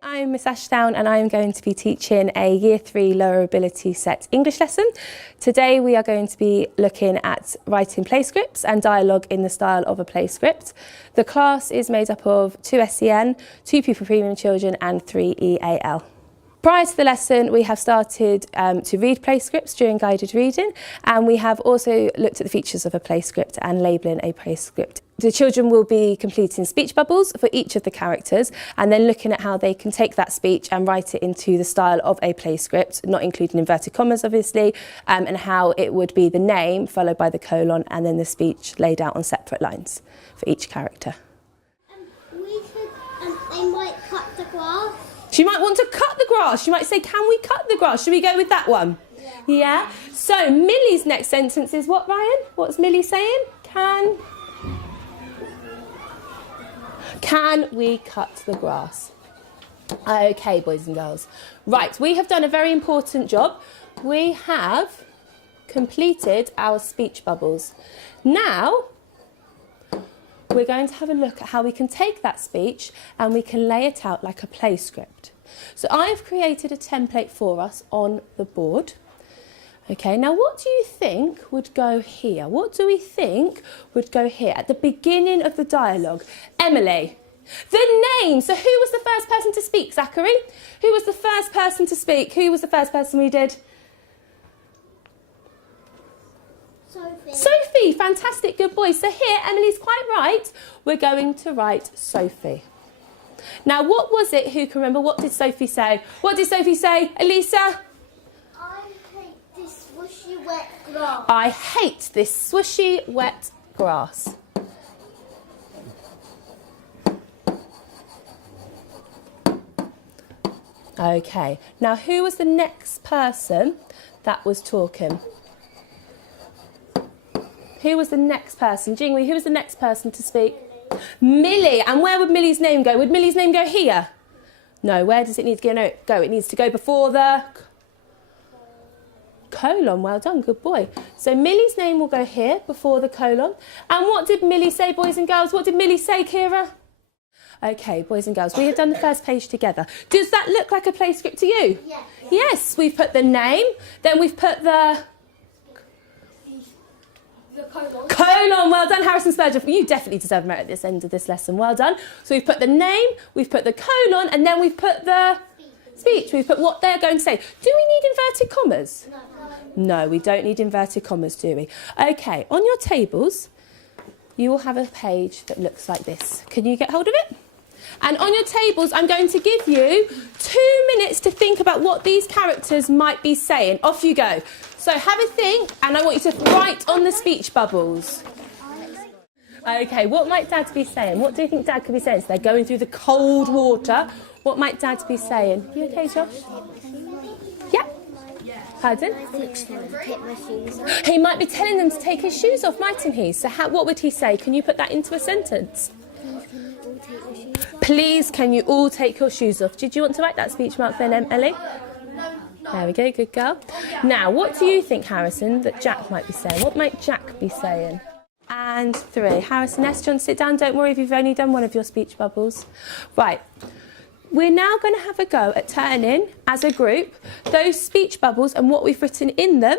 I'm Miss Ashdown and I'm going to be teaching a Year 3 Lower Ability Set English lesson. Today we are going to be looking at writing play scripts and dialogue in the style of a play script. The class is made up of 2 SEN, 2 Pupil Premium children and 3 EAL. Prior to the lesson, we have started to read play scripts during guided reading, and we have also looked at the features of a play script and labelling a play script. The children will be completing speech bubbles for each of the characters and then looking at how they can take that speech and write it into the style of a play script, not including inverted commas obviously, and how it would be the name followed by the colon and then the speech laid out on separate lines for each character. They might cut the grass. She might want to cut the grass. She might say, can we cut the grass? Should we go with that one? Yeah? So Millie's next sentence is what, Ryan? What's Millie saying? Can we cut the grass? Okay, boys and girls. Right, we have done a very important job. We have completed our speech bubbles. Now, we're going to have a look at how we can take that speech and we can lay it out like a play script. So I have created a template for us on the board. Okay, now what do you think would go here? What do we think would go here at the beginning of the dialogue? Emily, the name. So who was the first person to speak, Zachary? Who was the first person to speak? Who was the first person we did? Sophie, fantastic, good boy. So here, Emily's quite right. We're going to write Sophie. Now, what was it? Who can remember? What did Sophie say? What did Sophie say? Elisa? I hate this swishy wet grass. I hate this swishy wet grass. Okay, now who was the next person that was talking? Who was the next person? Jingwei, who was the next person to speak? Millie. And where would Millie's name go? Would Millie's name go here? No, where does it need to go? It needs to go before the colon. Well done, good boy. So Millie's name will go here before the colon. And what did Millie say, boys and girls? What did Millie say, Kira? Okay, boys and girls, we have done the first page together. Does that look like a play script to you? Yes. Yes, we've put the name, then we've put the colon. Well done, Harrison Spurgeon. You definitely deserve merit at this end of this lesson. Well done. So we've put the name, we've put the colon, and then we've put the speech. We've put what they're going to say. Do we need inverted commas? No, we don't need inverted commas, do we? Okay, on your tables, you will have a page that looks like this. Can you get hold of it? And on your tables, I'm going to give you 2 minutes to think about what these characters might be saying. Off you go. So have a think, and I want you to write on the speech bubbles. Okay, what might Dad be saying? What do you think Dad could be saying? So they're going through the cold water. What might Dad be saying? You okay, Josh? Yeah. Pardon? He might be telling them to take his shoes off, mightn't he? So what would he say? Can you put that into a sentence? Please, can you all take your shoes off? Did you want to write that speech mark then, Ellie? There we go, good girl. Now, what do you think, Harrison, that Jack might be saying? What might Jack be saying? And 3. Harrison S, John, sit down. Don't worry if you've only done one of your speech bubbles. Right. We're now going to have a go at turning, as a group, those speech bubbles and what we've written in them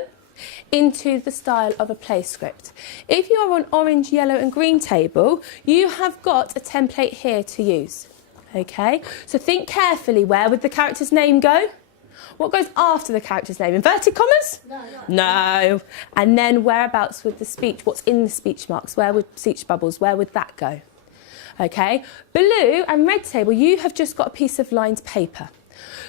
into the style of a play script. If you're on orange, yellow and green table, you have got a template here to use. Okay, so think carefully, where would the character's name go? What goes after the character's name? Inverted commas? No. And then whereabouts would the speech, what's in the speech marks? Where would speech bubbles, where would that go? Okay, blue and red table, you have just got a piece of lined paper.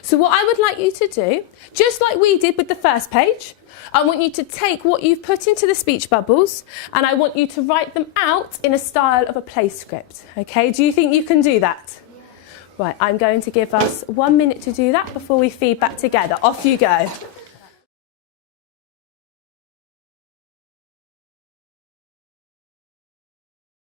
So what I would like you to do, just like we did with the first page, I want you to take what you've put into the speech bubbles and I want you to write them out in a style of a play script. Okay, do you think you can do that? Right, I'm going to give us 1 minute to do that before we feed back together. Off you go.